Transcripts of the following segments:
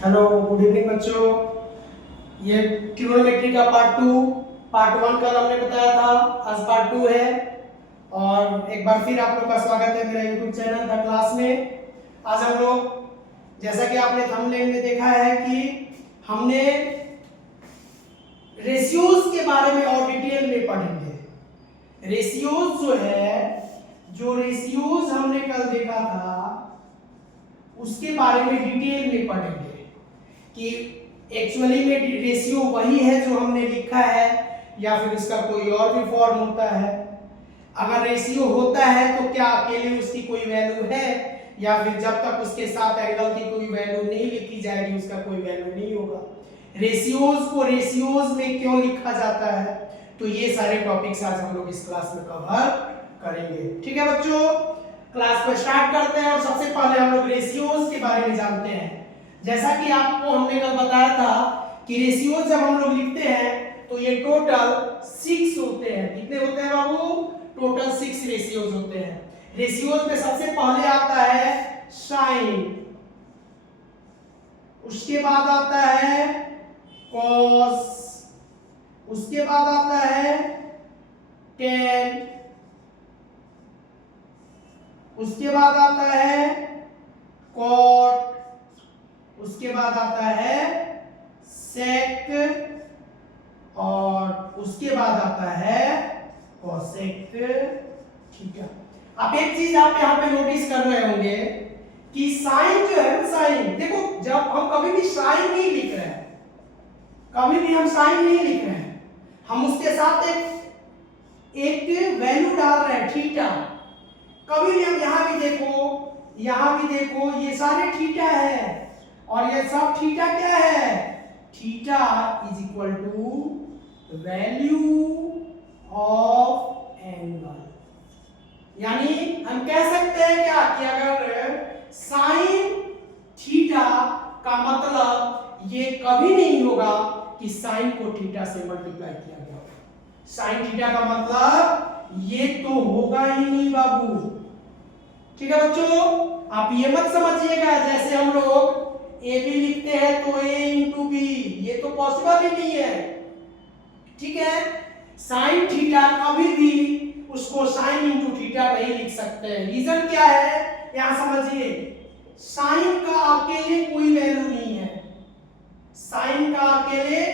Hello good evening बच्चों। ये trigonometry का पार्ट 1 कल हमने बताया था, आज पार्ट 2 है। और एक बार फिर आप लोग का स्वागत है मेरा यूट्यूब चैनल द क्लास में। आज हम लोग जैसा कि आपने थंबनेल में देखा है कि हमने रेशियोज के बारे में और डिटेल में पढ़ेंगे। रेशियोज जो रेशियोज हमने कल देखा था उसके बारे में डिटेल में पढ़ेंगे कि एक्चुअली में रेशियो वही है जो हमने लिखा है या फिर इसका कोई और भी फॉर्म होता है। अगर रेशियो होता है तो क्या अकेले उसकी कोई वैल्यू है या फिर जब तक उसके साथ एंगल की कोई वैल्यू नहीं लिखी जाएगी उसका कोई वैल्यू नहीं होगा। रेशियोज को रेशियोज में क्यों लिखा जाता है, तो ये सारे टॉपिक्स आज हम लोग इस क्लास में कवर करेंगे। ठीक है बच्चों, क्लास को स्टार्ट करते हैं और सबसे पहले हम लोग रेशियोज के बारे में जानते हैं। जैसा कि आपको हमने कल बताया था कि रेशियोज जब हम लोग लिखते हैं तो ये टोटल 6 होते हैं। कितने होते हैं बाबू? टोटल 6 रेशियोज होते हैं। रेशियोज में सबसे पहले आता है साइन, उसके बाद आता है कॉस, उसके बाद आता है टेन, उसके बाद आता है कॉट, उसके बाद आता है सेक और उसके बाद आता है कोसेक। ठीक है, अब एक चीज आप यहाँ पे नोटिस कर रहे होंगे कि साइन जो है ना, साइन देखो, जब हम कभी भी साइन नहीं लिख रहे हैं, कभी भी हम साइन नहीं लिख रहे हैं, हम उसके साथ एक वैल्यू डाल रहे हैं थीटा। कभी भी हम यहाँ भी देखो, यहाँ भी देखो, ये सारे थीटा है और ये सब थीटा क्या है? Theta is equal to value of angle. यानी हम कह सकते हैं क्या कि अगर साइन थीटा का मतलब ये कभी नहीं होगा कि साइन को थीटा से मल्टीप्लाई किया गया होगा। साइन थीटा का मतलब ये तो होगा ही नहीं बाबू। ठीक है बच्चों, आप ये मत समझिएगा जैसे हम लोग ए बी लिखते हैं तो ए इंटू बी, ये तो पॉसिबल ही नहीं है। ठीक है, साइन थीटा कभी भी उसको साइन इंटू थीटा नहीं लिख सकते हैं। रीजन क्या है यहां समझिए, साइन का अकेले कोई वैल्यू नहीं है, साइन का अकेले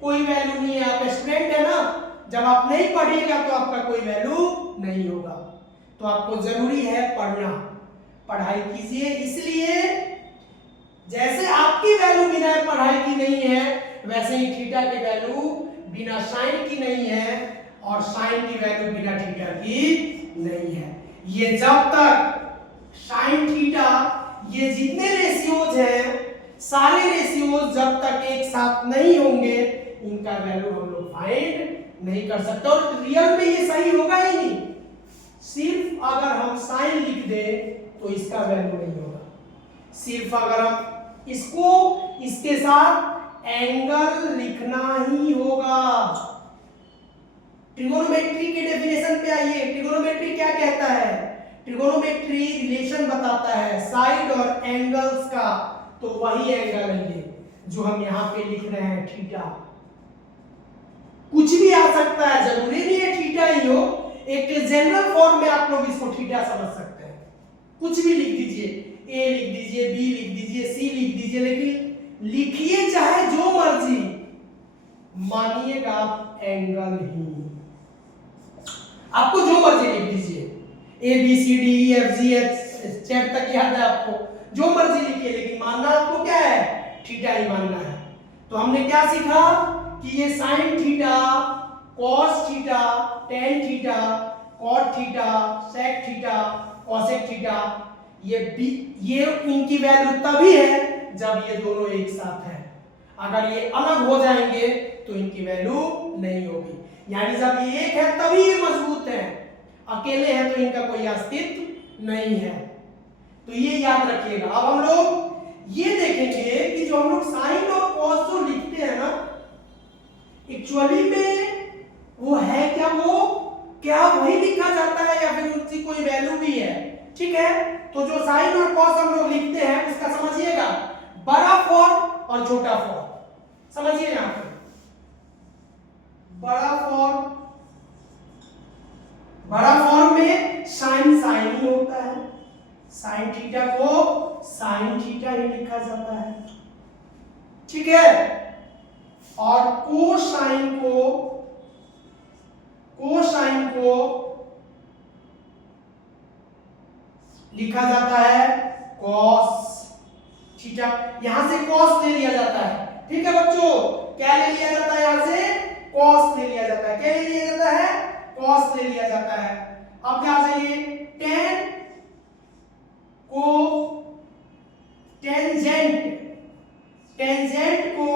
कोई वैल्यू नहीं है। आप स्टूडेंट है ना, जब आप नहीं पढ़िएगा तो आपका कोई वैल्यू नहीं होगा। तो आपको जरूरी है पढ़ना, पढ़ाई कीजिए। इसलिए जैसे आपकी वैल्यू बिना पढ़ाई की नहीं है वैसे ही थीटा की वैल्यू बिना साइन की नहीं है और साइन की वैल्यू बिना थीटा की नहीं है। ये जब तक साइन थीटा, ये जितने रेशियोज हैं सारे रेशियोज जब तक एक साथ नहीं होंगे इनका वैल्यू हम लोग फाइंड नहीं कर सकते। और रियल में ये सही होगा ही नहीं। सिर्फ अगर हम साइन लिख दे तो इसका वैल्यू नहीं होगा। सिर्फ अगर हम इसको इसके साथ एंगल लिखना ही होगा। ट्रिगोनोमेट्री के डेफिनेशन पे आइए। ट्रिगोनोमेट्री क्या कहता है? ट्रिगोनोमेट्री रिलेशन बताता है साइड और एंगल्स का। तो वही एंगल है ये जो हम यहाँ पे लिख रहे हैं थीटा। कुछ भी आ सकता है, जरूरी नहीं है थीटा ही हो। एक जनरल फॉर्म में आप लोग इसको थीटा समझ सकते हैं। कुछ भी लिख दीजिए, ए लिख दीजिए, बी लिख दीजिए, सी लिख दीजिए, लेकिन लिखिए चाहे जो मर्जी, मानिएगा आप एंगल ही। आपको जो मर्जी लिख दीजिए, A B C D E F G H Z तक याद है आपको, जो मर्जी लिखिए, लेकिन मानना आपको क्या है? थीटा ही मानना है। तो हमने क्या सीखा कि ये sine theta, cos theta, tan theta, cot theta, sec theta, cosec theta, ये इनकी वैल्यू तभी है जब ये दोनों एक साथ हैं। अगर ये अलग हो जाएंगे तो इनकी वैल्यू नहीं होगी। यानी जब ये एक है तभी ये मजबूत है, अकेले है तो इनका कोई अस्तित्व नहीं है। तो ये याद रखिएगा। अब हम लोग ये देखेंगे कि जो हम लोग साइन और कॉस जो लिखते हैं ना, एक्चुअली में वो है क्या? वो क्या वही लिखा जाता है या फिर उनकी कोई वैल्यू भी है? ठीक है, तो जो साइन और कॉस हम लोग लिखते हैं उसका समझिएगा, बड़ा फॉर्म थीटा को साइन थीटा ही लिखा जाता है, ठीक है। और कोसाइन को लिखा जाता है कॉस थीटा। यहां से कॉस ले लिया जाता है, ठीक है बच्चों। क्या ले लिया जाता है? यहां से कॉस ले लिया जाता है। क्या ले लिया जाता है? कॉस ले लिया जाता है। अब क्या आ जाइए, टेन को टेंजेंट को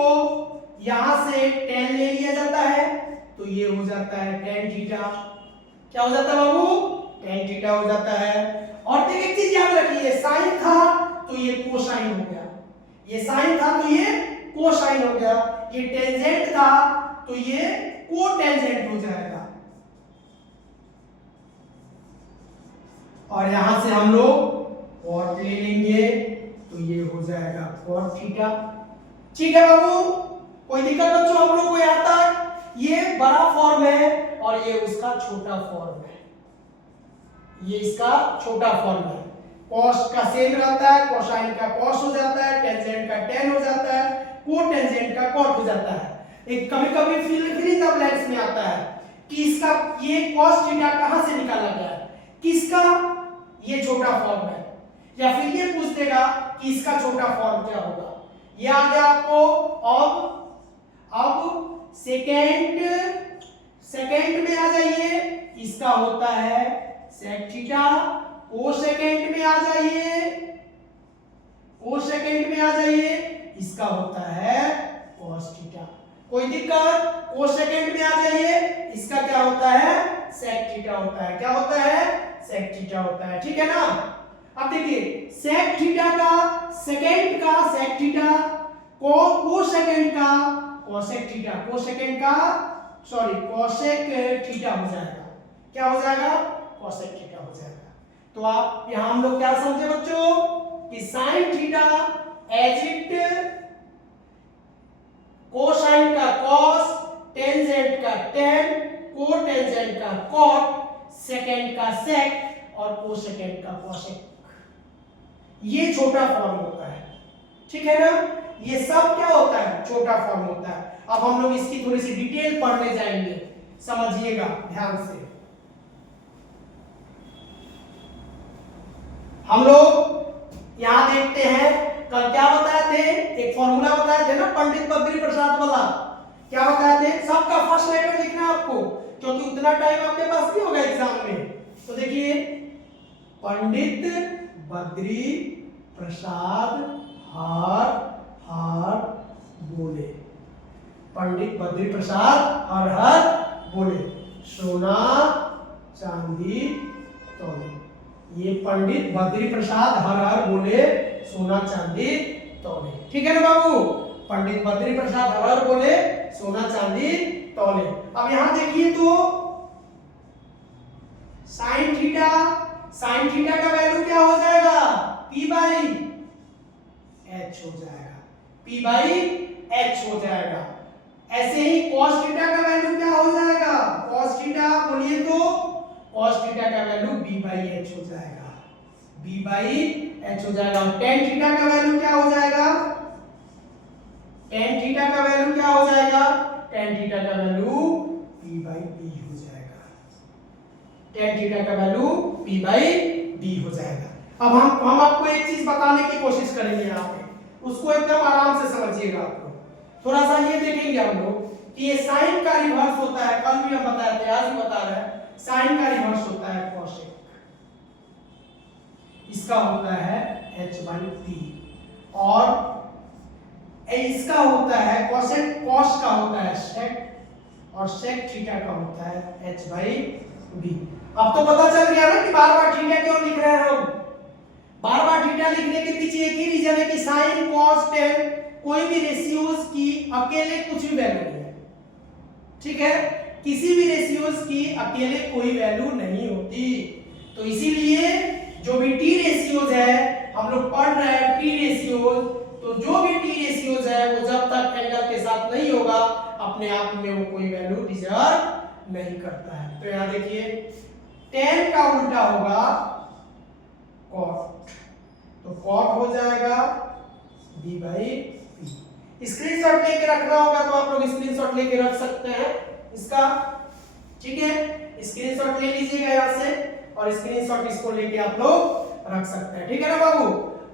यहां से टेन ले लिया जाता है, तो ये हो जाता है टेन थीटा। क्या हो जाता है बाबू? टेन थीटा हो जाता है। और तो एक चीज याद रखिए, साइन था तो ये कोसाइन हो गया, ये साइन था तो ये कोसाइन हो गया, ये टेंजेंट था तो ये कोटेंजेंट हो जाएगा। और यहां से हम लोग कॉट ले लेंगे तो ये हो जाएगा कॉट थीटा, ठीक है बाबू। कोई दिक्कत बच्चों हम लोग को यहाँ तक? ये बड़ा फॉर्म है और ये उसका छोटा फॉर्म है, ये इसका छोटा फॉर्म है। कॉस का सेम रहता है, कोसाइन का कॉस हो जाता है, टेंजेंट का टेन हो जाता है, कोटेंजेंट का कॉट हो जाता है। एक कभी कभी फिल इन द ब्लैंक्स में आता है कि इसका ये कॉस थीटा कहां से निकाला गया है, किसका? ये छोटा फॉर्म है। या फिर ये पूछ देगा कि इसका छोटा फॉर्म क्या होगा। ये आ गया आपको। अब सेकेंड में आ जाइए, इसका होता है सेक थीटा। कोसेकेंड में आ जाइए, इसका होता है कॉस थीटा। कोई दिक्कत? कोसेकेंड में आ जाइए, इसका क्या होता है? सेक थीटा होता है। क्या होता है? सेक थीटा होता है, ठीक है ना। अब देखिए, सेक थीटा का सेकेंड का सेक थीटा, कोसेकेंड का कोसेक थीटा, कोसेक थीटा हो जाएगा। क्या हो जाएगा? कोसेक थीटा हो जाएगा। तो आप यहां हम लोग क्या समझे बच्चों कि sine theta as it cosine का कॉस, टेंजेंट का टेन, कोटेंजेंट का कॉट, सेकेंड का सेक और कोसेकेंड का कोसेक। ये छोटा फॉर्म होता है, ठीक है ना। ये सब क्या होता है? छोटा फॉर्म होता है। अब हम लोग इसकी थोड़ी सी डिटेल पढ़ने जाएंगे, समझिएगा ध्यान से। हम लोग यहां देखते हैं, कल क्या बताए थे? एक फॉर्मूला बताए थे ना पंडित बद्री प्रसाद वाला। क्या बताए थे? सबका फर्स्ट लेटर लिखना है आपको, क्योंकि उतना टाइम आपके पास नहीं होगा एग्जाम में। तो देखिए, पंडित बद्री प्रसाद हर बोले, पंडित बद्री प्रसाद हर बोले, सोना चांदी तौले। ये पंडित बद्री प्रसाद हर बोले, सोना चांदी तौले, ठीक है ना बाबू। पंडित बद्री प्रसाद हर बोले, सोना चांदी तौले। अब यहां देखिए तो साइन थीटा का वैल्यू क्या हो जाएगा? P बाई H हो जाएगा, P बाई H हो जाएगा। ऐसे ही cos थीटा का वैल्यू क्या हो जाएगा? cos थीटा बोलिए तो cos थीटा का वैल्यू B बाई H हो जाएगा, B बाई H हो जाएगा। और tan थीटा का वैल्यू क्या हो जाएगा? tan थीटा का वैल्यू क्या हो जाएगा? tan थीटा का वैल्यू P बाई B हो जाएगा, tan थीटा का वैल्यू P बाई B हो जाएगा। अब हम आपको एक चीज बताने की कोशिश करेंगे यहाँ पे, उसको एकदम आराम से समझिएगा। आपको थोड़ा सा ये देखेंगे हम लोग कि ये साइन का रिवर्स होता है। कल भी हम बताए थे, आज भी बता रहे हैं, साइन का रिवर्स होता है कोसेक, इसका होता है h बाई t। और इसका होता है कोसेक, कॉस का होता है सेक, और सेक थीटा का होता है h बाई b। अब तो पता चल गया ना कि बार बार थीटा क्यों लिख रहे हैं हम। बार बार थीटा लिखने के पीछे एक ही रीजन है कि साइन कॉस टेन कोई भी रेशियोज की अकेले कुछ भी वैल्यू नहीं है, ठीक है। किसी भी रेशियोज की अकेले कोई वैल्यू नहीं होती। तो इसीलिए जो भी टी रेशियोज है, हम लोग पढ़ रहे हैं टी रेशियोज, तो जो भी टी रेशियोज है वो जब तक एंगल के साथ नहीं होगा, अपने आप में वो कोई वैल्यू डिजर्व नहीं करता है। तो यहां देखिए, tan का उल्टा होगा cot, तो कॉट हो जाएगा b बाई पी। स्क्रीनशॉट लेके रखना होगा तो आप लोग स्क्रीनशॉट लेके रख सकते हैं इसका, ठीक है। स्क्रीनशॉट ले लीजिएगा यहाँ से और स्क्रीनशॉट इसको लेके आप लोग रख सकते हैं, ठीक है ना बाबू।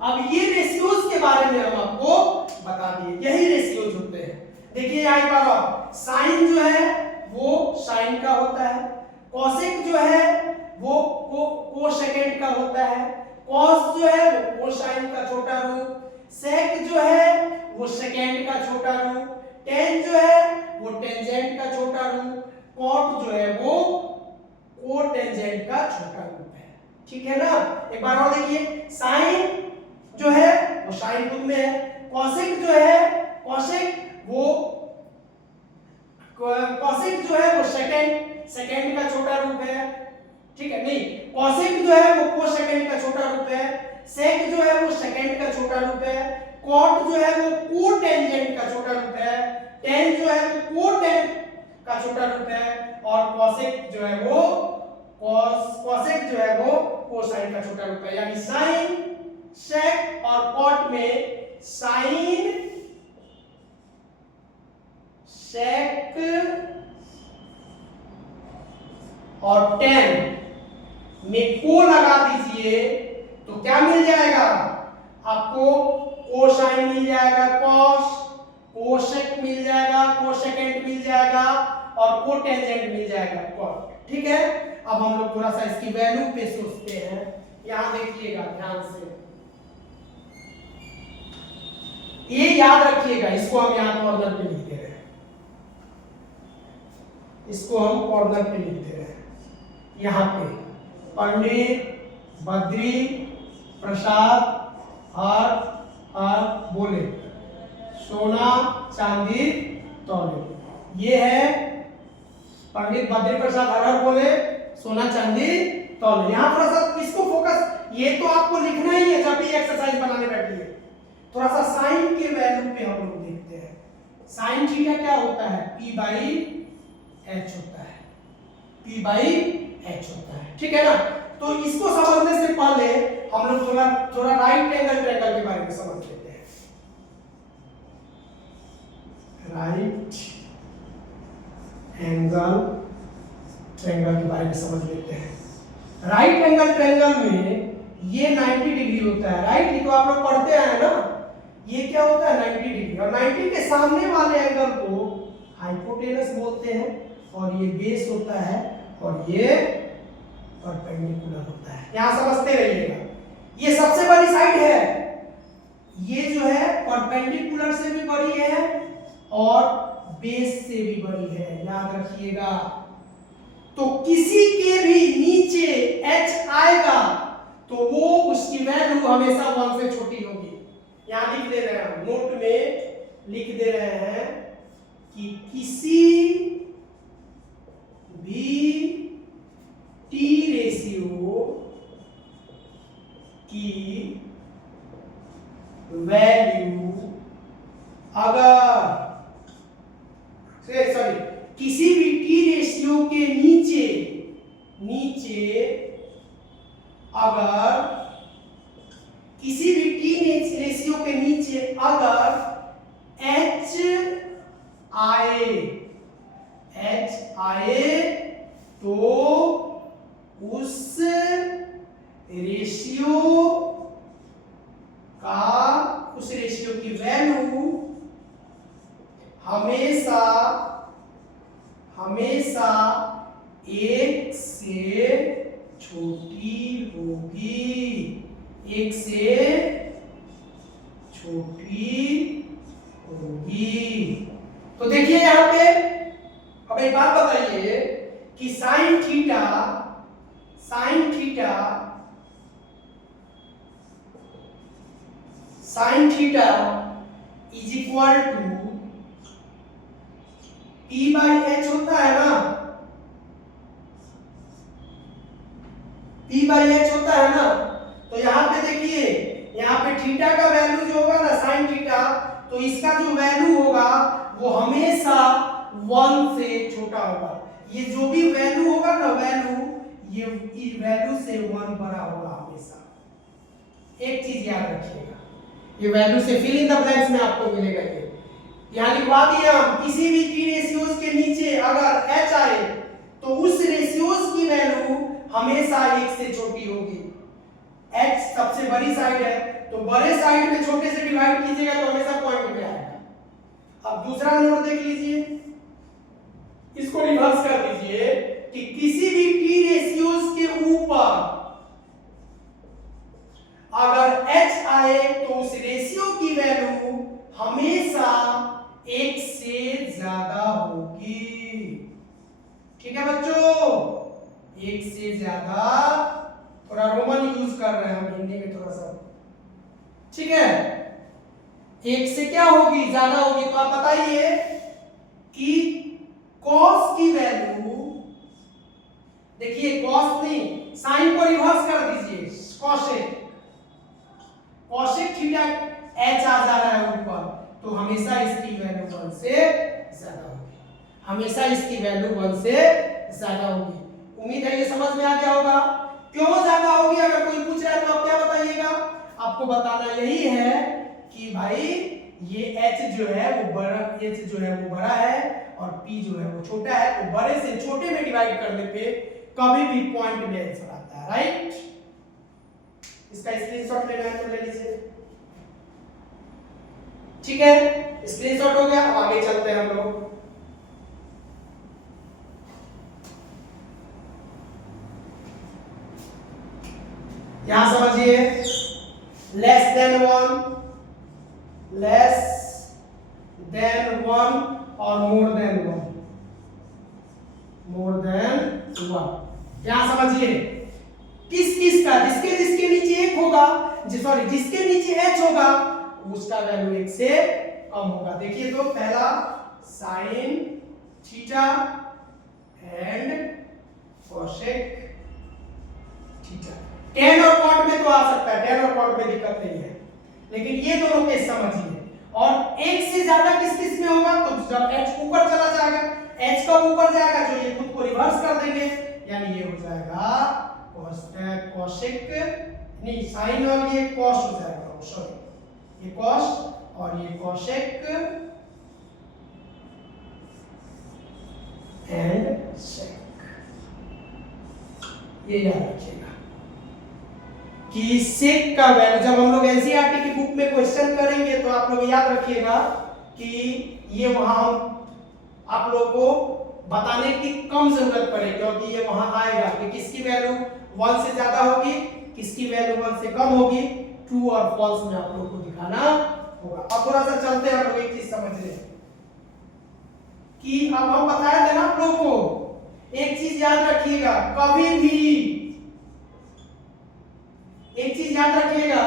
अब ये रेशियोज के बारे में हम आपको बता दिए, यही रेशियोज होते हैं। देखिए यहाँ एक बार साइन जो है वो साइन का होता है, कोसेक जो है वो कोसेकेंट का होता है, कॉस जो है वो कोसाइन का छोटा रूप, सेक जो है वो सेकेंड का छोटा रूप, टेन जो है वो टेंजेंट का छोटा रूप, कॉट जो है वो कोटेंजेंट का छोटा रूप है, ठीक है ना। एक बार और देखिए, साइन जो है वो साइन रूप में है, कोसेक जो है कोसेक जो है वो सेकेंड का छोटा रूप है, ठीक है। नहीं, कोसेक जो है वो कोसेकेंड का छोटा रूप है, सेक जो है वो सेकेंड का छोटा रूप है, कॉट जो है वो कोटेंजेंट का छोटा रूप है, टेन जो है वो कोटेन का छोटा रूप है, और कोसेक जो है वो कोसाइन का छोटा रूप है। यानी साइन, सेक और कॉट में साइन, सेक और टेन में को लगा दीजिए तो क्या मिल जाएगा आपको, कोसाइन मिल जाएगा, कॉस, कोसेक मिल जाएगा, कोसेकेंट मिल जाएगा और कोटेंजेंट मिल जाएगा, कॉट, ठीक है। अब हम लोग थोड़ा सा इसकी वैल्यू पे सोचते हैं, यहां देखिएगा ध्यान से, ये याद रखिएगा, इसको हम यहां कॉर्नर पे लिखते हैं, इसको हम कॉर्नर पे लिखते हैं, यहां पे पंडित, बद्री, प्रसाद और बोले, सोना चांदी तौले। ये है पंडित, बद्री प्रसाद हर बोले, सोना चांदी तौले। यहां थोड़ा सा इसको फोकस, ये तो आपको लिखना ही है जब भी एक्सरसाइज बनाने बैठिए। थोड़ा सा साइन के वैल्यू पे हम लोग देखते हैं। साइन थीटा क्या होता है, p बाई h होता है, p बाई h होता है, ठीक है ना। तो इसको समझने से पहले हम लोग थोड़ा राइट एंगल ट्रायंगल के बारे में समझ लेते हैं। राइट एंगल ट्रायंगल के बारे में समझ लेते हैं। राइट एंगल ट्रायंगल में ये 90 डिग्री होता है, राइट, ये तो आप लोग पढ़ते आए ना। ये क्या होता है 90 डिग्री, और 90 के सामने वाले एंगल को हाइपोटेनस बोलते हैं, और ये बेस होता है, और ये परपेंडिकुलर होता है। यहां समझते रहिएगा, ये सबसे बड़ी साइड है, ये जो है परपेंडिकुलर से भी बड़ी है और बेस से भी बड़ी है, याद रखिएगा। तो किसी के भी नीचे h आएगा तो वो उसकी वैल्यू हमेशा 1 से छोटी होगी। यहां लिख दे रहे हैं, नोट में लिख दे रहे हैं कि किसी भी टी रेशियो की वैल्यू अगर किसी भी टी रेशियो के नीचे अगर किसी भी टी रेशियो के नीचे अगर h आए तो उस रेशियो की वैल्यू हमेशा 1 से छोटी होगी, 1 से छोटी होगी। तो देखिए यहां पे अब एक बात बताइए कि sine theta is equal to p by h होता है ना, p बाई h होता है ना। तो यहां पे देखिए, यहां पे थीटा का वैल्यू जो होगा ना साइन थीटा, तो इसका जो वैल्यू होगा वो हमेशा 1 से छोटा होगा। ये जो भी वैल्यू होगा ना, वैल्यू ये वैल्यू से 1 बड़ा होगा हमेशा, एक चीज याद रखिएगा, ये वैल्यू से फिल इन द ब्लैंक्स में आपको मिलेगा। ये यहां लिखवा दिया हम, किसी भी की रेशियोज के नीचे अगर h आए तो उस रेशियोज की वैल्यू हमेशा 1 से छोटी होगी। h सबसे बड़ी साइड है तो बड़े साइड में छोटे से डिवाइड कीजिएगा तो हमेशा पॉइंट में आएगा। अब दूसरा नोट देख लीजिए, इसको रिवर्स कर दीजिए कि किसी भी टी रेशियोज के ऊपर अगर h आए तो उस रेशियो की वैल्यू हमेशा 1 से ज्यादा होगी। ठीक है बच्चों, 1 से ज्यादा, थोड़ा रोमन यूज कर रहे हैं हम हिंदी में थोड़ा सा, ठीक है। 1 से क्या होगी, ज्यादा होगी। तो आप बताइए कि cos की वैल्यू, देखिए cos नहीं, साइन को रिवर्स कर दीजिए, cosec, cosec थीटा h आ जा रहा है ऊपर, तो हमेशा इसकी वैल्यू 1 से ज्यादा होगी, हमेशा इसकी वैल्यू 1 से ज्यादा होगी। उम्मीद है ये समझ में आ गया होगा। क्यों ज्यादा होगी, अगर कोई पूछ रहा है तो आप क्या बताइएगा, आपको बताना यही है कि भाई ये h जो है वो बड़ा, h जो है वो बड़ा है और p जो है वो छोटा है, तो बड़े से छोटे में डिवाइड करने पे कभी भी पॉइंट में आंसर आता है, राइट। इसका स्क्रीनशॉट लेना है तो ले लीजिए, ठीक है। स्क्रीनशॉट हो गया, अब आगे चलते हैं हम लोग। यहां समझिए, लेस देन 1 और मोर देन 1। यहां समझिए, किस किस का, जिसके जिसके नीचे 1 होगा, सॉरी जिसके नीचे h होगा उसका वैल्यू 1 से कम होगा। देखिए तो पहला sine theta and cosec theta, tan और cot में तो आ सकता है, tan और cot में दिक्कत नहीं है, लेकिन ये दोनों केस समझिए। और एक से ज्यादा किस किस में होगा, तो जब h ऊपर चला जाएगा, h कब ऊपर जाएगा, जो ये खुद को रिवर्स कर देंगे, यानी ये हो जाएगा कोसेक नहीं, साइन और ये cos हो जाएगा, सॉरी ये cos और ये कोसेक एंड सेक। ये याद रखिएगा कि सेक का वैल्यू, जब हम लोग एनसीईआरटी की बुक में क्वेश्चन करेंगे तो आप लोग याद रखिएगा कि ये वहां आप लोगों को बताने की कम जरूरत पड़ेगी, क्योंकि ये वहां आएगा कि किसकी वैल्यू 1 से ज्यादा होगी, किसकी वैल्यू 1 से कम होगी, ट्रू और फॉल्स में आप लोगों को दिखाना होगा। अब थोड़ा सा चलते हैं, हम लोग एक चीज समझ लें कि अब हम बताए थे ना आप लोगों को, एक चीज याद रखिएगा, कभी भी एक चीज याद रखिएगा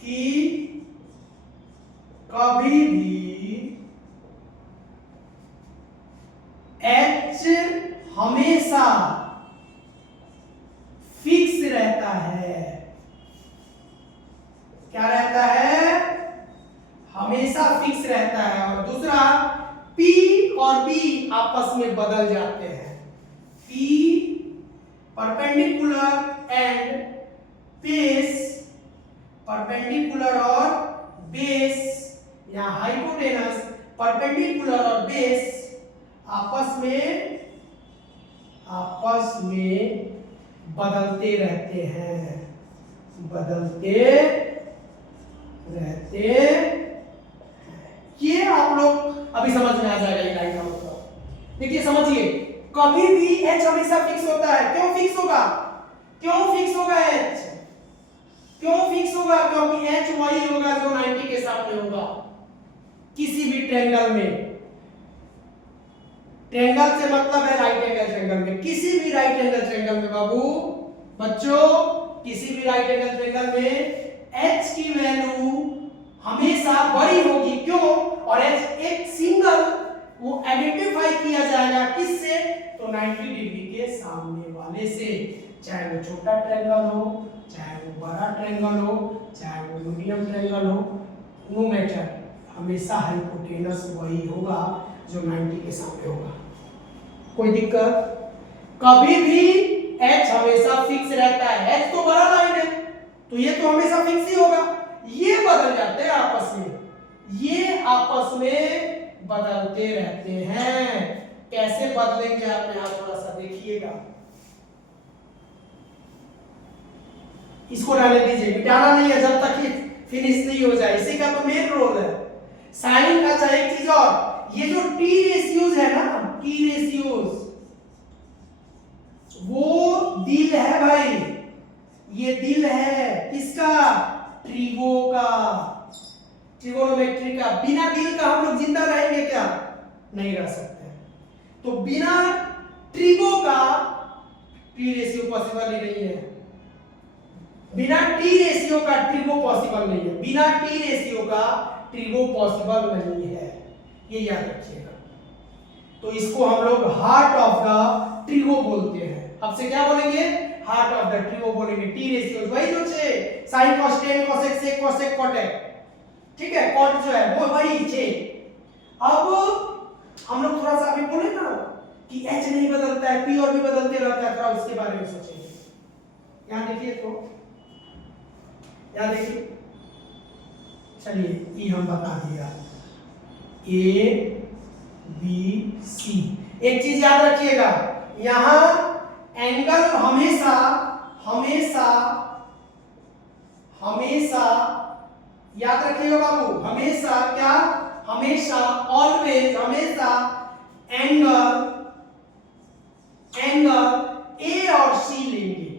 कि कभी भी h हमेशा फिक्स रहता है। क्या रहता है, हमेशा फिक्स रहता है। और दूसरा, p और b आपस में बदल जाते हैं, p perpendicular and base, perpendicular और बेस या हाइपोटेनस, परपेंडिकुलर और बेस आपस में बदलते रहते हैं, बदलते रहते हैं। ये आप लोग अभी समझ में आ जाएगा ये लाइन का मतलब। देखिए समझिए, कभी भी h हमेशा फिक्स होता है। क्यों फिक्स होगा, क्यों फिक्स होगा h, क्यों फिक्स होगा, क्योंकि h वही होगा जो 90 के सामने होगा किसी भी ट्रायंगल में। ट्रायंगल से मतलब है राइट एंगल ट्रायंगल में, किसी भी राइट एंगल ट्रायंगल में बाबू बच्चों, किसी भी राइट एंगल ट्रायंगल में h की वैल्यू हमेशा बड़ी होगी। क्यों, और h एक सिंगल वो आइडेंटिफाई किया जाएगा किससे, तो 90 डिग्री के सामने वाले से, चाहे वो छोटा ट्रायंगल हो, चाहे वो बड़ा ट्रायंगल हो, चाहे वो मीडियम ट्रायंगल हो, नो मैटर, हमेशा हाइपोटेनस वही होगा जो 90 के सामने होगा। कोई दिक्कत, कभी भी h हमेशा फिक्स रहता है। h तो बड़ा लाइन है, तो ये तो हमेशा फिक्स ही होगा। ये बदल जाते हैं आपस में, ये आपस में बदलते रहते हैं। कैसे बदलेंगे आप यहां थोड़ा सा देखिएगा। इसको रहने दीजिए, मिटाना नहीं है जब तक ये फिनिश नहीं हो जाए, इसी का तो मेन रोल है। साइन का चाहे एक चीज और, ये जो टी रेशियोज है ना, टी रेशियोज, वो दिल है भाई, ये दिल है किसका? ट्रिगो का, ट्रिगोनोमेट्री का। बिना दिल का हम लोग जिंदा रहेंगे क्या? नहीं रह सकते। तो बिना ट्रिगो का टी रेशियो पॉसिबल ही नहीं है, बिना टी रेशियो का ट्रिगो पॉसिबल नहीं है, बिना टी रेशियो का ट्रिगो पॉसिबल नहीं है, ये याद रखिएगा। तो इसको हम लोग हार्ट ऑफ द ट्रिगो बोलते हैं। अब से क्या बोलेंगे? हार्ट ऑफ द ट्रिगो बोलेंगे। टी रेशियो वही जो छे, sign cos tan cosec sec cosec cotec, ठीक है, कॉट जो है वो वही छे। अब हम लोग थोड़ा सा अभी बोले ना कि h नहीं बदलता है, p और भी बदलते रहता है, थोड़ा उसके बारे में सोचेंगे। यहां देखिए, तो यहां देखिए, चलिए ये हम बता दिया, ए बी सी। एक चीज याद रखिएगा, यहां एंगल हमेशा हमेशा हमेशा याद रखिएगा बाबू, हमेशा क्या? हमेशा, ऑलवेज, हमेशा एंगल ए और सी लेंगे,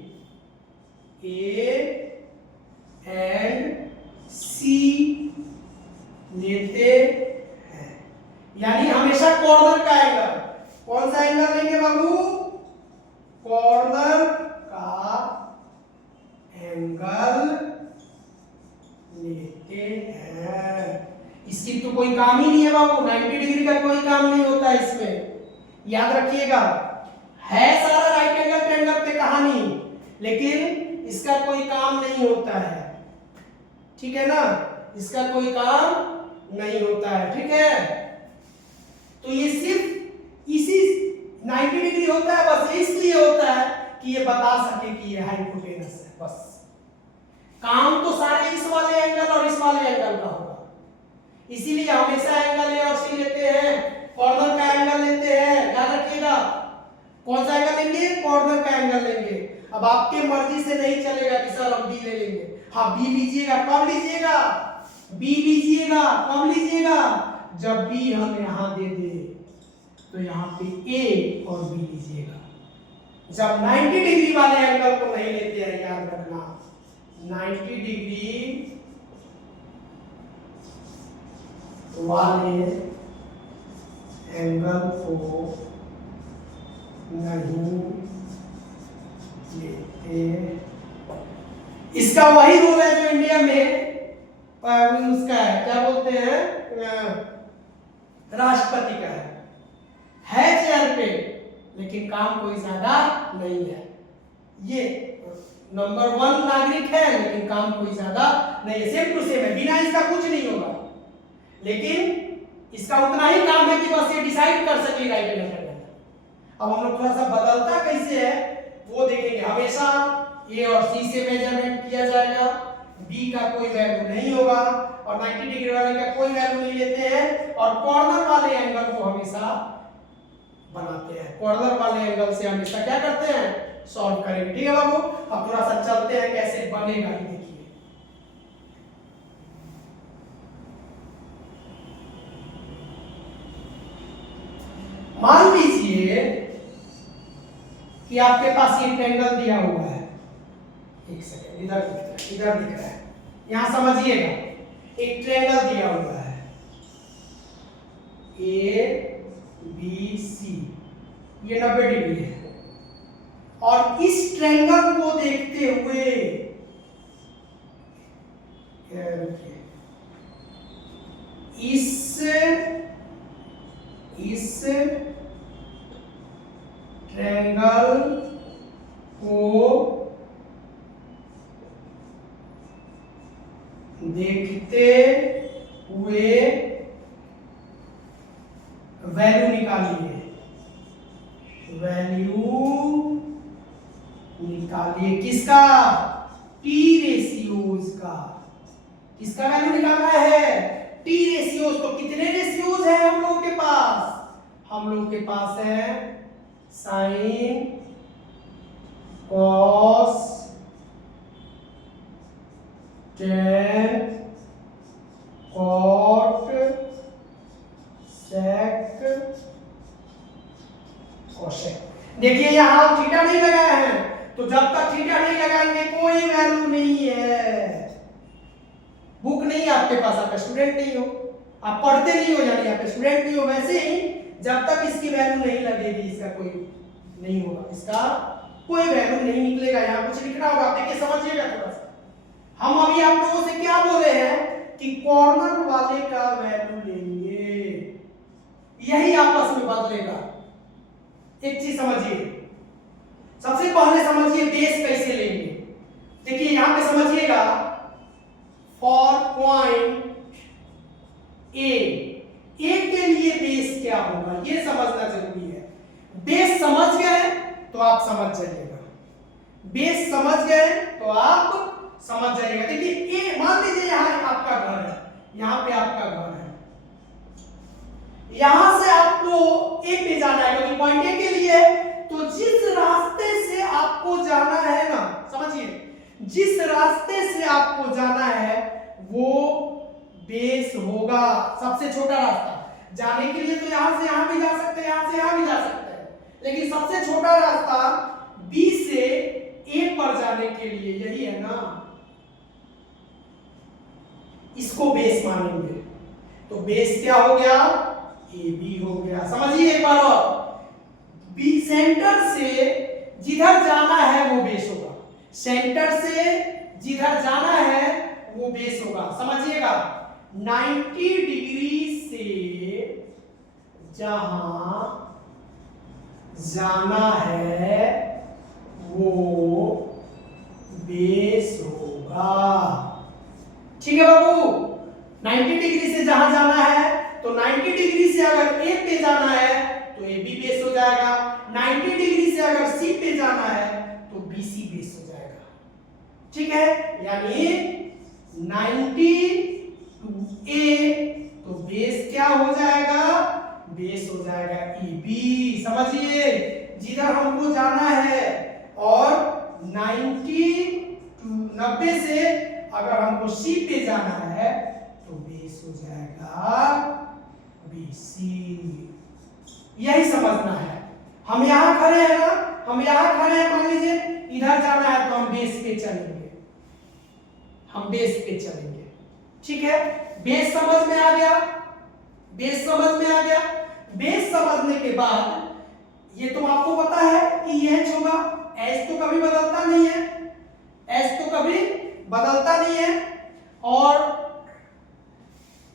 ए एंड सी लेते हैं। यानी हमेशा कॉर्नर का एंगल, कौन सा एंगल लेंगे बाबू? कॉर्नर का एंगल लेते हैं। इसकी तो कोई काम ही नहीं है बाबू, 90 डिग्री का कोई काम नहीं होता इसमें, याद रखिएगा। है सारा राइट एंगल ट्रायंगल पे कहानी, लेकिन इसका कोई काम नहीं होता है, ठीक है ना, इसका कोई काम नहीं होता है, ठीक है। तो ये सिर्फ इसी 90 डिग्री होता है, बस इसलिए होता है कि ये बता सके कि ये हाइपोटेनस है, बस। काम तो सारे इस वाले एंगल और इस वाले एंगल का होगा, इसीलिए हमेशा एंगल ए और सी लेते हैं, कॉर्नर का एंगल लेते हैं, याद रखिएगा। कौन सा एंगल लेंगे? कॉर्नर का एंगल लेंगे। अब आपके मर्जी से नहीं चलेगा कि सर हम बी ले लेंगे। हाँ, बी लीजिएगा, कब लीजिएगा? बी लीजिएगा कब लीजिएगा? जब बी हम यहां दे दे तो यहां पे ए और बी लीजिएगा। जब 90 डिग्री वाले एंगल को नहीं लेते हैं, याद रखना, 90 डिग्री वाले एंगल को नहीं लेते। इसका वही रूल है जो इंडिया में उसका है, क्या बोलते हैं, राष्ट्रपति का है चेयर पे, लेकिन काम कोई ज्यादा नहीं है। ये नंबर 1 नागरिक है, लेकिन काम कोई ज्यादा नहीं है, सेम टू सेम है, बिना इसका कुछ नहीं होगा, लेकिन इसका उतना ही काम है कि बस ये डिसाइड कर सके राइट एंगल ट्रायंगल। अब हम लोग थोड़ा सा बदलता कैसे है वो देखेंगे। हमेशा ए और सी से मेजरमेंट किया जाएगा, बी का कोई वैल्यू नहीं होगा, और 90 डिग्री वाले का कोई वैल्यू नहीं लेते हैं, और कॉर्नर वाले एंगल को हमेशा बनाते हैं। कॉर्नर वाले एंगल से हमेशा क्या करते हैं? सॉल्व करेंगे, ठीक है बाबू। अब थोड़ा सा चलते हैं कैसे बनेगा, ये देखिए। मान लीजिए कि आपके पास ये ट्रायंगल दिया हुआ है, एक सेकंड, इधर दिख रहा है, यहां समझिएगा, एक ट्रायंगल दिया हुआ है ए बी सी, ये 90 डिग्री है, और इस ट्रायंगल को देखते हुए इस ट्रायंगल को देखते हुए वैल्यू निकालिए, वैल्यू निकालिए किसका? टी रेशियोज का। किसका वैल्यू निकालना है? T ratios. तो कितने रेशियोज है हम लोगों के पास? हम लोगों के पास है साइन, कॉस, टेन, कॉट, सेक, कोसेक। देखिए यहां हम थीटा नहीं लगाए हैं, तो जब तक थीटा नहीं लगाएंगे कोई वैल्यू नहीं है। बुक नहीं है आपके पास, आप स्टूडेंट नहीं हो, आप पढ़ते नहीं हो, यानी आप स्टूडेंट नहीं हो। वैसे ही जब तक इसकी वैल्यू नहीं लगेगी इसका कोई नहीं होगा, इसका कोई वैल्यू नहीं निकलेगा। यहां कुछ लिखना होगा, आप देखिए समझिएगा थोड़ा सा। हम अभी आप लोगों से क्या बोले हैं कि कॉर्नर वाले का वैल्यू लेंगे, यही आपस में बदलेगा। एक चीज समझिए, सबसे पहले समझिए बेस कैसे लेंगे। देखिए यहां पे समझिएगा, फॉर पॉइंट ए के लिए बेस क्या होगा ये समझना जरूरी है। बेस समझ गए तो आप समझ जाइएगा, बेस समझ गए तो आप समझ जाइएगा। देखिए ए, मान लीजिए यहां आपका घर है, यहां पे आपका घर है, यहां से आपको ए पे जाना है, क्योंकि पॉइंट ए के लिए, तो जिस रास्ते से आपको जाना है ना, समझिए, जिस रास्ते से आपको जाना है वो बेस होगा। सबसे छोटा रास्ता जाने के लिए तो यहां से यहां भी जा सकते हैं, यहां से यहां भी जा सकते हैं, लेकिन सबसे छोटा रास्ता बी से ए पर जाने के लिए यही है ना, इसको बेस मानेंगे। तो बेस क्या हो गया? ए बी हो गया। समझिए एक बार और, बी सेंटर से जिधर जाना है वो बेस होगा, सेंटर से जिधर जाना है वो बेस होगा। समझिएगा, 90 डिग्री से जहां जाना है वो बेस होगा। ठीक है बाबू, 90 डिग्री से जहां जाना है, तो 90 डिग्री से अगर ए पे जाना है तो ए बी बेस हो जाएगा, 90 डिग्री से अगर सी पे जाना है तो बी सी बेस हो जाएगा। ठीक है, यानी 90 टू ए, तो बेस क्या हो जाएगा? बेस हो जाएगा ए बी। समझिए, जिधर हमको जाना है, और 90 से अगर हमको सी पे जाना है तो बेस हो जाएगा बीसी। यही समझना है। हम यहां खड़े हैं ना, हम यहां खड़े हैं, मान लीजिए इधर जाना है तो हम बेस पे चलेंगे, हम बेस पे चलेंगे। ठीक है, बेस समझ में आ गया, बेस समझ में आ गया। बेस समझने के बाद ये तो आपको पता है कि एच होगा, एच तो कभी बदलता नहीं है, एच तो कभी बदलता नहीं है, और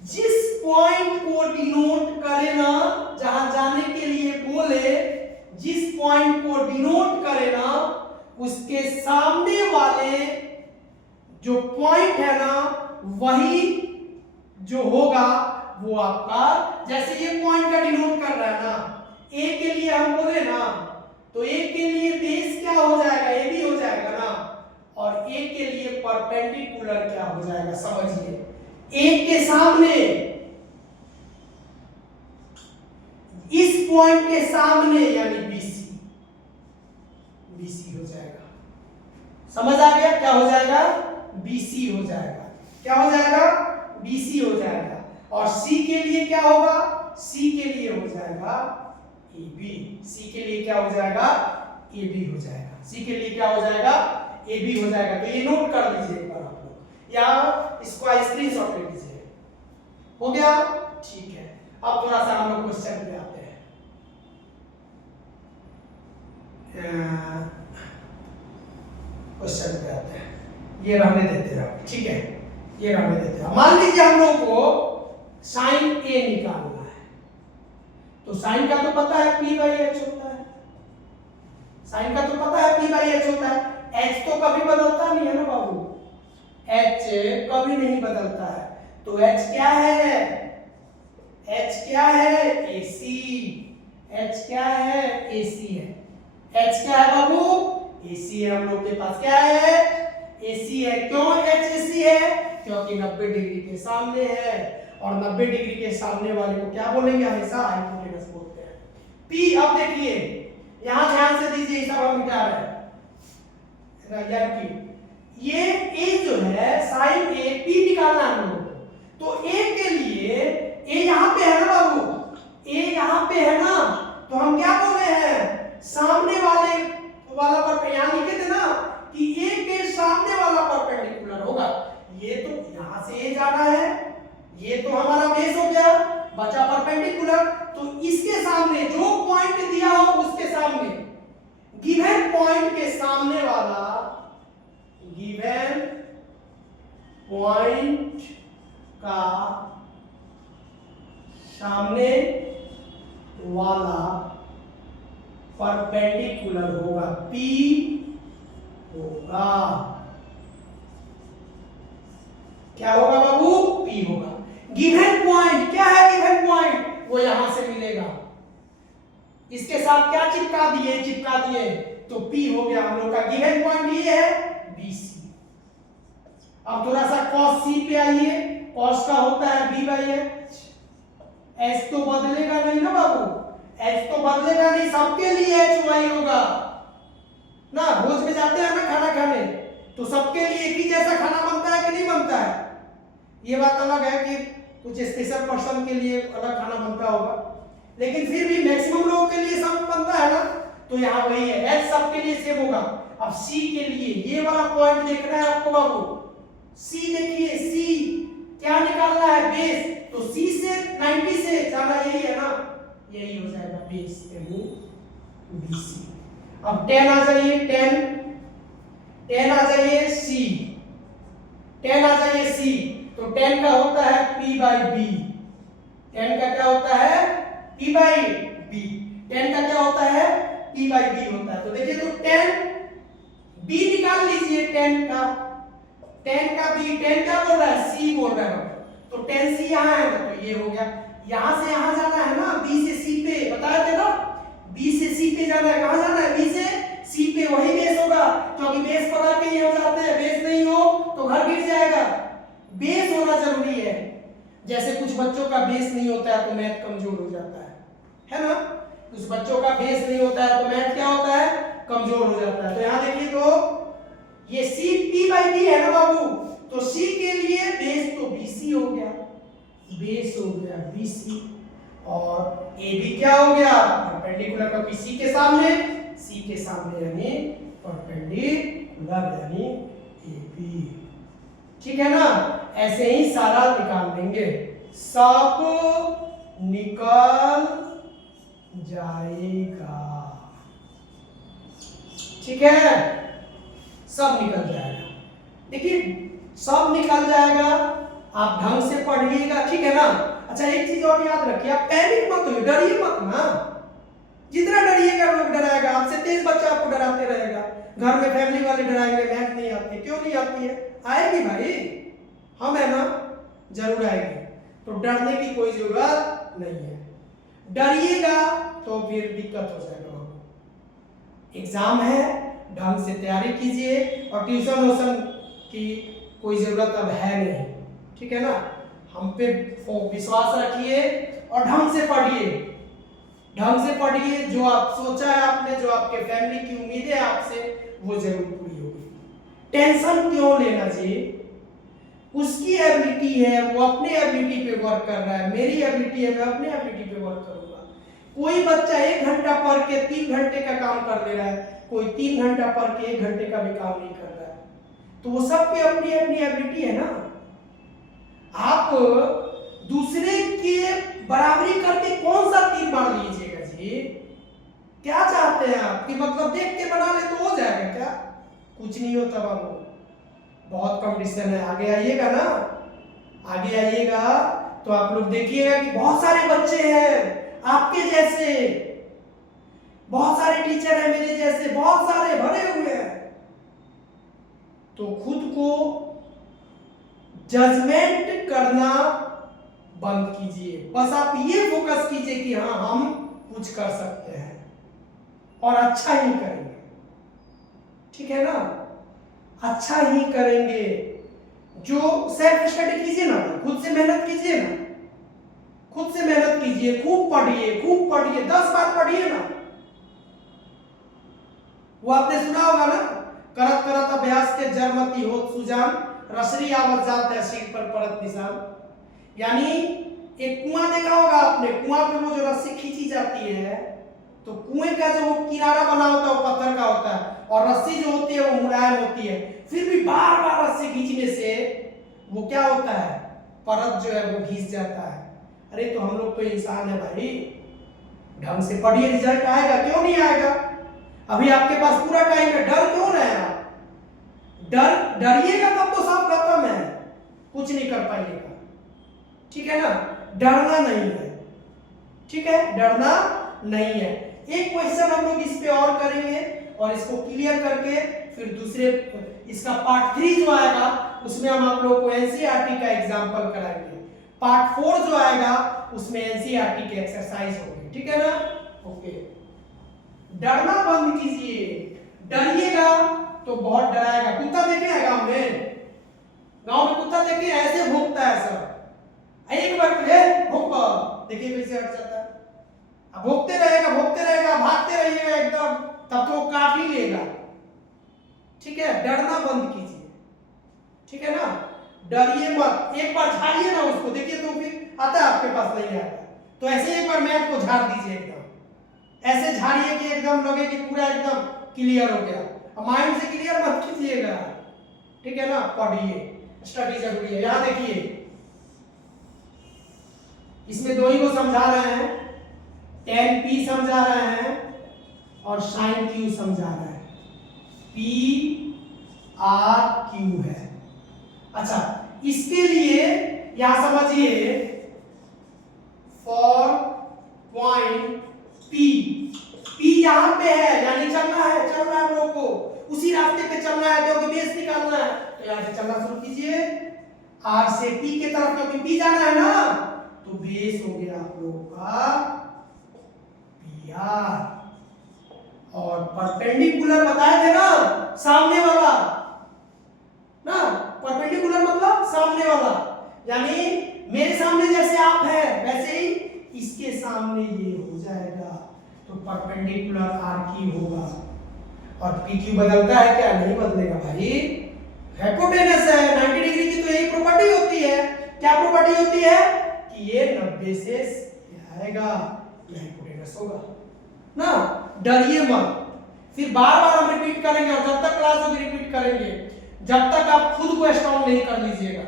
जिस पॉइंट को डिनोट करे ना, जहां जाने के लिए बोले, जिस पॉइंट को डिनोट करे ना, उसके सामने वाले जो पॉइंट है ना, वही जो होगा वो आपका, जैसे ये पॉइंट का डिनोट कर रहा है ना, ए के लिए हम बोले ना, तो ए के लिए बेस क्या हो जाएगा? ए बी हो जाएगा ना, और ए के लिए परपेंडिकुलर क्या हो जाएगा? समझिए, ए के सामने, इस पॉइंट के सामने, यानी बीसी, बीसी हो जाएगा। समझ आ गया? क्या हो जाएगा? बीसी हो जाएगा। क्या हो जाएगा? बीसी हो जाएगा। और सी के लिए क्या होगा? सी के लिए हो जाएगा ए बी। सी के लिए क्या हो जाएगा? ए बी हो जाएगा। सी के लिए क्या हो जाएगा? ए बी हो जाएगा। तो ये नोट कर लीजिए एक बार आप लोग, या इसको स्क्रीनशॉट ले लीजिए। हो गया? ठीक है, अब थोड़ा सा हम लोग क्वेश्चन पे आते हैं। क्वेश्चन पे आते हैं, ये रहने देते हैं, ठीक है, ये रहने देते हैं। मान लीजिए हम लोग को साइन ए निकालना है, तो साइन का तो पता है p बाई एच होता है, साइन का तो पता है p बाई एच होता है। h तो कभी बदलता नहीं है ना बाबू, h कभी नहीं बदलता है, तो h क्या है? h क्या है? AC। h क्या है? AC है। h क्या है बाबू? AC है। हम लोग के पास क्या है? AC है। क्यों HAC है? क्योंकि 90 डिग्री के सामने है, और 90 डिग्री के सामने वाले को क्या बोलेंगे? हमेशा हाइपोटेनस बोलते हैं। P, अब देखिए यहां ध्यान से दीजिए, सब हम मिटा रहे हैं यार की ये A जो है sin A, P निकालना है हम लोग को। तो A के लिए A यहां पे है ना बाबू, A यहां पे है ना, तो हम क्या बोले हैं? सामने वाले वाला पर यहां लिखे थे ना कि A के सामने वाला परपेंडिकुलर होगा। ये तो यहां से A जाना है, ये तो हमारा बेस हो गया, बचा परपेंडिकुलर। तो इसके सामने जो पॉइंट दिया हो उसके सामने, गिवन पॉइंट के सामने वाला, गिवन पॉइंट का सामने वाला परपेंडिकुलर होगा, P होगा। क्या होगा बाबू? P होगा। गिवन पॉइंट क्या है? गिवन पॉइंट वो यहां से मिलेगा, इसके साथ क्या चिपका दिए? चिपका दिए, तो P हो गया हम लोग का। गिवन पॉइंट ये है BC। अब थोड़ा सा cos C पे आइए। cos का होता है B/H। H तो बदलेगा नहीं ना बाबू, H तो बदलेगा नहीं, सबके लिए HY होगा ना। भोज में जाते हैं ना खाना खाने, तो सबके लिए एक ही जैसा खाना बनता है कि नहीं बनता है? ये बात अलग है कि कुछ स्पेशल पर्सन के लिए अलग खाना बनता होगा, लेकिन फिर भी मैक्सिमम लोगों के लिए सब बनता है ना। तो यहाँ वही है, H सबके लिए सेम होगा। अब C के लिए ये वाला पॉइंट देखना है आपको बाबू। C देखिए, C क्या निकालना है? बेस। तो C से 90 से जाना यही है ना, यही हो जाएगा बेस, यानी BC। अब 10 आ जाइए, 10 आ जाइए C, 10 आ जाइए C। तो 10 का होता है P/B। 10 का क्या होता है? P/B। 10 का क्या होता है? P/B होता है। तो देखिए, तो 10 B निकाल लीजिए, 10 का B। 10 क्या बोल रहा है? C बोल रहा है। तो 10C यहाँ है ना, तो ये हो गया। यहां से यहां जाना है ना, B से C पे, बताया थे ना, B से C पे जाना है। कहां जाना है? B से C पे, वही बेस होगा, क्योंकि बेस पकड़ के ये हो जाते हैं। बेस नहीं हो तो घर गिर जाएगा। बेस होना जरूरी है। जैसे कुछ बच्चों का बेस नहीं होता है तो मैथ कमजोर हो जाता है ना। कुछ बच्चों का बेस नहीं होता है तो मैथ क्या होता है? कमजोर हो जाता है। तो यहां देखिए, तो ये C P/B है ना बाबू, तो C के लिए बेस तो BC हो गया, बेस हो गया BC, और AB क्या हो गया? परपेंडिकुलर, क्योंकि C के सामने यानी परपेंडिकुलर यानी AB। ठीक है ना। ऐसे ही सारा निकाल देंगे, सब निकल जाएगा। ठीक है, सब निकल जाएगा। देखिए, सब निकल जाएगा, आप ढंग से पढ़िएगा। ठीक है ना। अच्छा, एक चीज और याद रखिए, आप पैनिक मत होइए, डरिए मत ना। जितना डरिएगा लोग डराएगा, आपसे तेज बच्चा आपको डराते रहेगा। घर में फैमिली वाले डराएंगे, मैथ नहीं आती। क्यों नहीं आती है? आएगी भाई, हम है ना, जरूर आएगी। तो डरने की कोई जरूरत नहीं है। डरिएगा तो फिर दिक्कत हो जाएगा। एग्जाम है, ढंग से तैयारी कीजिए, और ट्यूशन वोशन की कोई जरूरत अब है नहीं। ठीक है ना। हम पे विश्वास रखिए और ढंग से पढ़िए। ढंग से पढ़िए, जो आप सोचा है आपने, जो आपके फैमिली की उम्मीदें आपसे, वो जरूर पूरी होगी। टेंशन क्यों लेना जी? उसकी एबिलिटी है, वो अपने एबिलिटी पे वर्क कर रहा है। मेरी एबिलिटी है, मैं अपने एबिलिटी पे वर्क करूंगा। कोई बच्चा 1 घंटा पढ़ के 3 घंटे का काम कर ले रहा है, कोई 3 घंटा पढ़ के 1 घंटे का भी काम नहीं कर रहा है। तो वो सबकी अपनी अपनी एबिलिटी है ना। आप दूसरे के बराबरी करके कौन सा तीर मार लीजिएगा जी? क्या चाहते हैं आप कि मतलब देख के बना ले तो हो जाएगा क्या? कुछ नहीं होता बाबू, बहुत कंपटीशन है। आगे आइएगा ना, आगे आइएगा तो आप लोग देखिएगा कि बहुत सारे बच्चे हैं आपके जैसे, बहुत सारे टीचर हैं मेरे जैसे, बहुत सारे भरे हुए हैं। तो खुद को जजमेंट करना बंद कीजिए। बस आप ये फोकस कीजिए कि हाँ, हम कुछ कर सकते हैं और अच्छा ही करेंगे। ठीक है ना। अच्छा ही करेंगे। जो सेल्फ स्टडी कीजिए ना, खुद से मेहनत कीजिए ना, खुद से मेहनत कीजिए, खूब पढ़िए 10 बार पढ़िए ना। वो आपने सुना होगा ना, करत करत अभ्यास के जरमती होत सुजान, रसरी आवत जात है शीर पर परत निशान। यानी एक कुआं देखा होगा आपने, कुआं पे वो जो रस्सी खींची जाती है, तो कुएं का जो किनारा बना होता है वो पत्थर का होता है, और रस्सी जो होती है वो मुलायम होती है। फिर भी बार बार रस्सी खींचने से वो क्या होता है, परत जो है वो घिस जाता है। अरे तो हम लोग तो इंसान है भाई, ढंग से पढ़िए, रिजल्ट आएगा, क्यों नहीं आएगा। अभी आपके पास पूरा टाइम है, डर क्यों रहे हैं आप? डरिएगा तब तो सब खत्म है, कुछ नहीं कर पाइएगा। ठीक है ना, डरना नहीं है, ठीक है, डरना नहीं है। एक क्वेश्चन हम लोग इस पे और करेंगे, और इसको क्लियर करके फिर दूसरे इसका पार्ट 3 जो आएगा उसमें हम आप लोगों को एनसीईआरटी का एग्जांपल कराएंगे। पार्ट 4 जो आएगा उसमें एनसीईआरटी के एक्सरसाइज होंगे, ठीक है ना। ओके, डरना बंद कीजिए। डरिएगा तो बहुत डराएगा। कुत्ता देखे हैं गांव में? गांव में कुत्ता देखे ऐसे भौंकता है सब, एक बार भौंक, देखिए कैसे हट जाता है। अब भौंकते रहेगा, भागते रहिएगा एकदम, तब तो वो काट ही लेगा। ठीक है, डरना बंद कीजिए, ठीक है ना, डरिए मत। एक बार झाड़िए ना उसको, देखिए तो फिर आता है आपके पास, नहीं आएगा। तो ऐसे एक बार मैथ को झाड़ दीजिए एकदम, ऐसे झाड़िए कि एकदम लगे कि पूरा एकदम क्लियर हो गया। माइंड से क्लियर मत कीजिएगा, ठीक है ना। पढ़िए, स्टडी जरूरी है। यहां देखिए, इसमें दो ही को समझा रहे हैं, tan p समझा रहे हैं और sin q समझा रहे हैं। p r q है। अच्छा, इसके लिए यहां समझिए, फॉर पॉइंट p यहां पे है, यानी चलना है हम लोग को, उसी रास्ते पे चलना है, क्योंकि बेस निकालना है। तो यहां से चलना शुरू कीजिए, r से p के तरफ, क्योंकि p जाना है ना, तो बेस हो गया आप लोगों का PR, और परपेंडिकुलर बताए थे ना, सामने वाला ना, परपेंडिकुलर मतलब सामने वाला, यानी मेरे सामने जैसे आप हैं वैसे ही इसके सामने ये हो जाएगा, तो परपेंडिकुलर RQ होगा। और PQ बदलता है क्या? नहीं बदलेगा भाई, हाइपोटेनस है। 90 डिग्री की तो यही प्रॉपर्टी होती है। क्या प्रॉपर्टी होती है? कि ये 90 से आएगा, ये हाइपोटेनस होगा ना। डरिए मत, फिर बार बार हम रिपीट करेंगे, और जब तक क्लास होगी रिपीट करेंगे, जब तक आप खुद को स्ट्रॉन्ग नहीं कर लीजिएगा।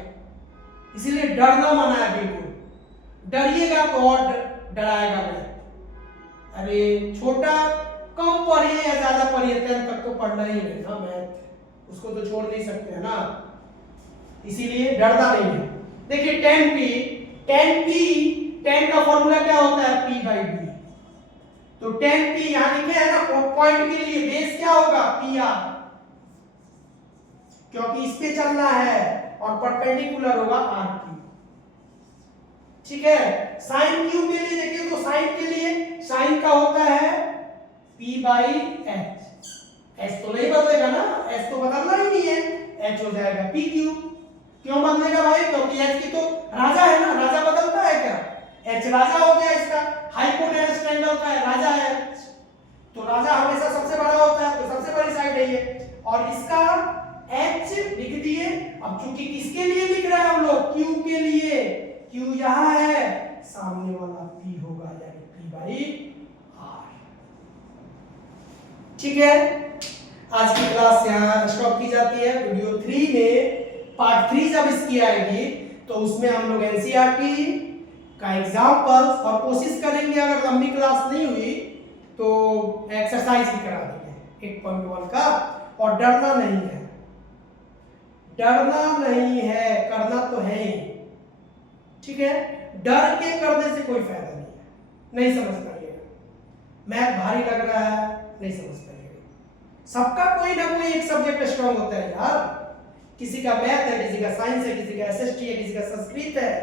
इसीलिए डरना मना है बिल्कुल, डरिएगा तो और डराएगा मैं। अरे छोटा कम पढ़िए या ज्यादा पढ़िए, 10 तक तो पढ़ना ही है ना मैथ, उसको तो छोड़ नहीं सकते हैं ना, इसीलिए डरना नहीं है। देखिए tan का फॉर्मूला क्या होता है? p/b। तो tan p यहां लिखे है ना, पॉइंट के लिए बेस क्या होगा? PR, क्योंकि इस पे चलना है, और परपेंडिकुलर होगा RQ। ठीक है, sin q के लिए देखिए, तो sin के लिए sin का होता है p/h। h तो नहीं बदलेगा ना, h तो बदलना ही नहीं है, h हो जाएगा PQ। क्यों बदलेगा भाई? क्योंकि h की तो राजा है ना, राजा बदलता है क्या? h राजा हो गया, इसका हाइपोटेनस ट्रायंगल का है, राजा है, तो राजा हमेशा सबसे बड़ा होता है, तो सबसे बड़ी साइड है ये, और इसका h लिख दिए। अब चूंकि किसके लिए लिख रहे हैं हम लोग? q के लिए, q यहां है, सामने वाला p होगा, यानी p/r। ठीक है, आज की क्लास यहाँ स्टॉप की जाती है। वीडियो 3 में पार्ट 3 जब इसकी आएगी तो उसमें हम लोग एनसीईआरटी का एग्जाम्पल और कोशिश करेंगे, अगर लंबी क्लास नहीं हुई तो एक्सरसाइज भी करा देंगे 1.1 का। और डरना नहीं है, डरना नहीं है, करना तो है ही, ठीक है। डर के करने से कोई फायदा नहीं है, नहीं समझ पाइएगा। मैथ भारी लग रहा है, नहीं समझ पाइएगा। सबका कोई ना कोई एक सब्जेक्ट स्ट्रांग होता है यार, किसी का मैथ है, किसी का साइंस है, किसी का एसएसटी है, किसी का संस्कृत है।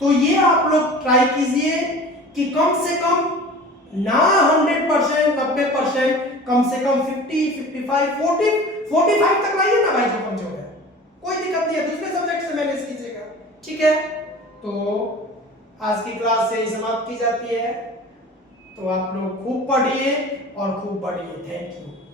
तो ये आप लोग ट्राई कीजिए कि कम से कम ना 100%, 90%, कम से कम 50, 55, 45 तक लाइए ना भाई, जो कमजोर है, कोई दिक्कत नहीं है, दूसरे सब्जेक्ट से मैनेज कीजिएगा, ठीक है। तो आज की क्लास से ही समाप्त की जाती है। तो आप लोग खूब पढ़िए और खूब पढ़िए। Thank you.